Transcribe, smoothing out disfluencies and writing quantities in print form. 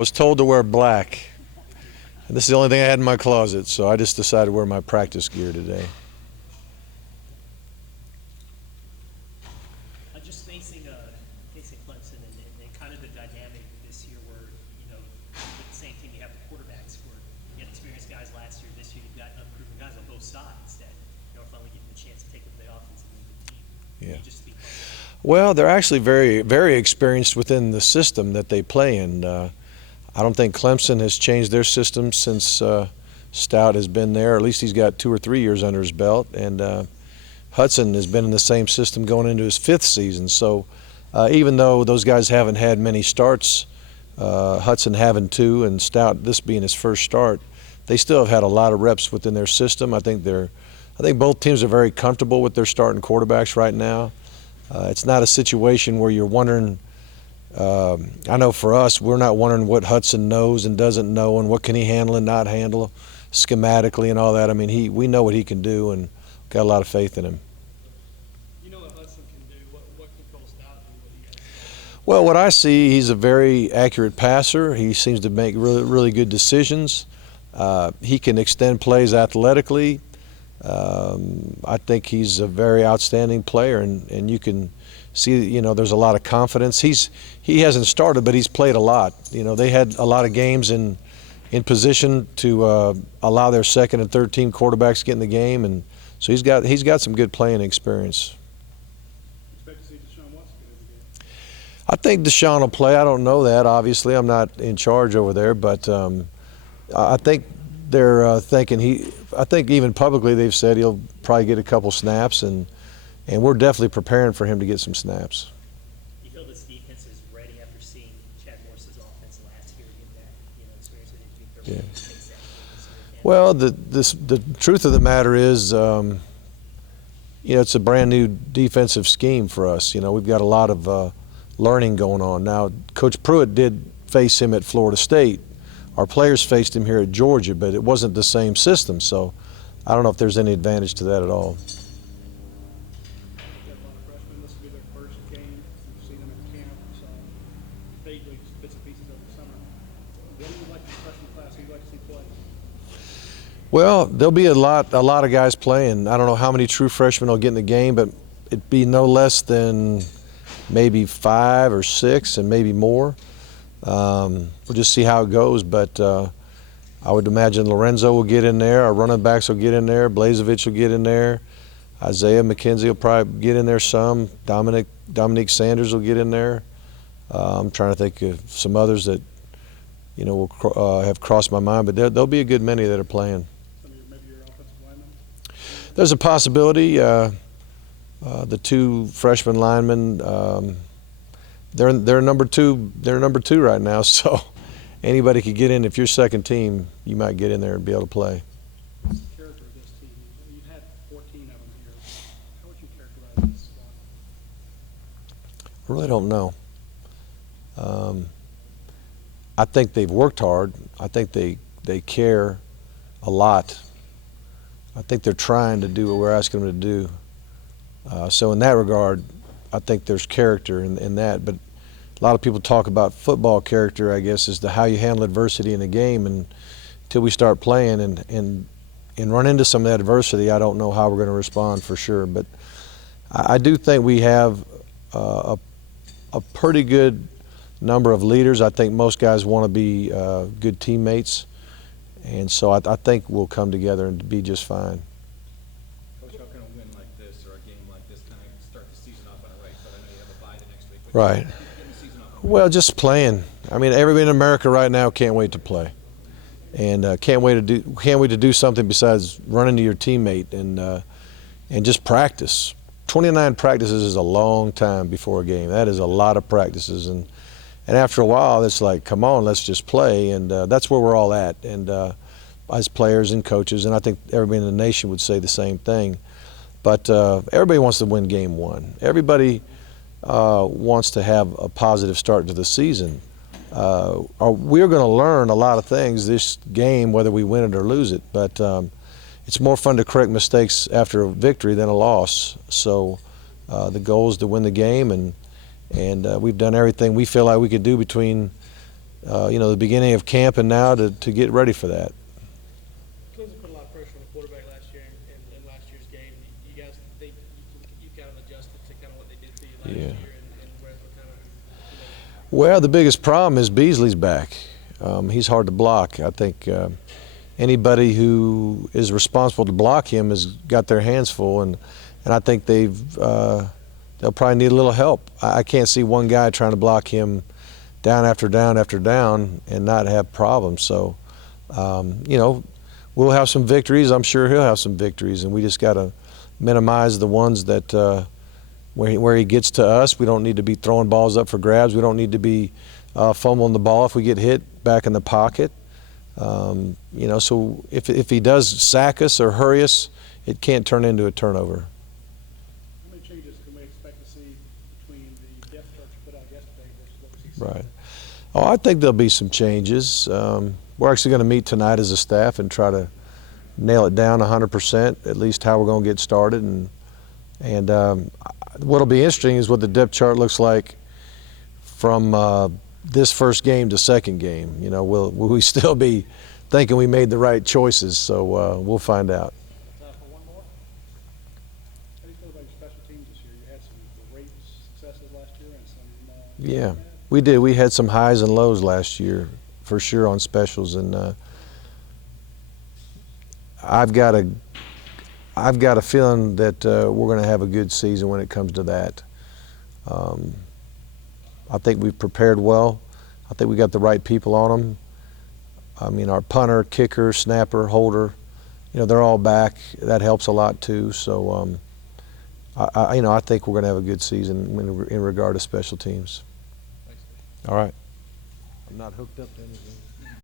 Was told to wear black. And this is the only thing I had in my closet, so I just decided to wear my practice gear today. Just facing Clemson and kind of the dynamic this year where, with the same team you have the quarterbacks where you had experienced guys last year, this year you've got unproven guys on both sides that are finally getting the chance to take over the offense and lead the team. Yeah. Can you just speak on that? Well, they're actually very, very experienced within the system that they play in. I don't think Clemson has changed their system since Stout has been there. At least he's got 2 or 3 years under his belt. And Hudson has been in the same system going into his 5th season. So even though those guys haven't had many starts, Hudson having 2 and Stout this being his first start, they still have had a lot of reps within their system. I think both teams are very comfortable with their starting quarterbacks right now. It's not a situation where you're wondering. I know for us, we're not wondering what Hudson knows and doesn't know and what can he handle and not handle schematically and all that. I mean, we know what he can do and got a lot of faith in him. You know what Hudson can do. What can Cole Stout do? What do you guys see? Well, what I see, he's a very accurate passer. He seems to make really, really good decisions. He can extend plays athletically. I think he's a very outstanding player, and you can see, there's a lot of confidence. He hasn't started, but he's played a lot. They had a lot of games in position to allow their second and third team quarterbacks to get in the game, and so he's got some good playing experience. Expect to see Deshaun Watson get in again. I think Deshaun will play. I don't know that. Obviously, I'm not in charge over there, but I think they're thinking I think even publicly they've said he'll probably get a couple snaps, and we're definitely preparing for him to get some snaps. You feel this defense is ready after seeing Chad Morris's offense last year, getting that experience with it? Yeah. Well, the truth of the matter is, it's a brand new defensive scheme for us. We've got a lot of learning going on now. Coach Pruitt did face him at Florida State. Our players faced him here at Georgia, but it wasn't the same system. So I don't know if there's any advantage to that at all. Got a lot of freshmen. This will be their first game. We've seen them at camp, so vaguely bits and pieces over the summer. What do you like the freshman class? Who do you like to see play? Well, there'll be a lot of guys playing. I don't know how many true freshmen will get in the game, but it'd be no less than maybe 5 or 6 and maybe more. We'll just see how it goes, but I would imagine Lorenzo will get in there, our running backs will get in there, Blazevich will get in there, Isaiah McKenzie will probably get in there some, Dominique Sanders will get in there. I'm trying to think of some others that will have crossed my mind, but there'll be a good many that are playing. Maybe your offensive linemen? There's a possibility. The 2 freshman linemen, they're number 2. They're number 2 right now, so anybody could get in. If you're second team, you might get in there and be able to play. What's the character of this team? You've had 14 of them here. How would you characterize this squad? I really don't know. I think they've worked hard. I think they care a lot. I think they're trying to do what we're asking them to do. So in that regard, I think there's character in that. But a lot of people talk about football character, I guess, as to how you handle adversity in a game. And until we start playing and run into some of that adversity, I don't know how we're going to respond for sure. But I do think we have a pretty good number of leaders. I think most guys want to be good teammates. And so I think we'll come together and be just fine. Coach, how can a win like this or a game like this kind of start the season off on a right foot? I know you have a bye the next week. But Right. getting the season off Well, just playing. I mean, everybody in America right now can't wait to play, and can't wait to do something besides run into your teammate and just practice. 29 practices is a long time before a game. That is a lot of practices, and after a while, it's like, come on, let's just play, and that's where we're all at. And as players and coaches, and I think everybody in the nation would say the same thing. But everybody wants to win game 1. Everybody wants to have a positive start to the season. We're going to learn a lot of things this game, whether we win it or lose it. But it's more fun to correct mistakes after a victory than a loss. So the goal is to win the game, and we've done everything we feel like we could do between the beginning of camp and now to get ready for that. Clemson put a lot of pressure on the quarterback last year in last year's game. You guys think you kind of adjusted to kind of what they did to you last Yeah. year and where what kind of, Well, the biggest problem is Beasley's back. He's hard to block. I think anybody who is responsible to block him has got their hands full, and I think they'll probably need a little help. I can't see one guy trying to block him down after down after down and not have problems. So, we'll have some victories. I'm sure he'll have some victories, and we just got to minimize the ones that where he gets to us. We don't need to be throwing balls up for grabs. We don't need to be fumbling the ball if we get hit back in the pocket. So if he does sack us or hurry us, it can't turn into a turnover. how many changes can we expect to see between the depth chart you put out yesterday versus what we see Right. Saturday? Oh, I think there'll be some changes. We're actually going to meet tonight as a staff and try to nail it down 100%, at least how we're going to get started. And what'll be interesting is what the depth chart looks like from this first game to second game. Will we still be thinking we made the right choices? So we'll find out. Time for one more. How do you feel about your special teams this year? You had some great successes last year and some Yeah, we did. We had some highs and lows last year, for sure, on specials, and I've got a feeling that we're going to have a good season when it comes to that. I think we've prepared well. I think we got the right people on them. I mean, our punter, kicker, snapper, holder, they're all back. That helps a lot too. So, I think we're going to have a good season in regard to special teams. Thanks. All right. I'm not hooked up to anything.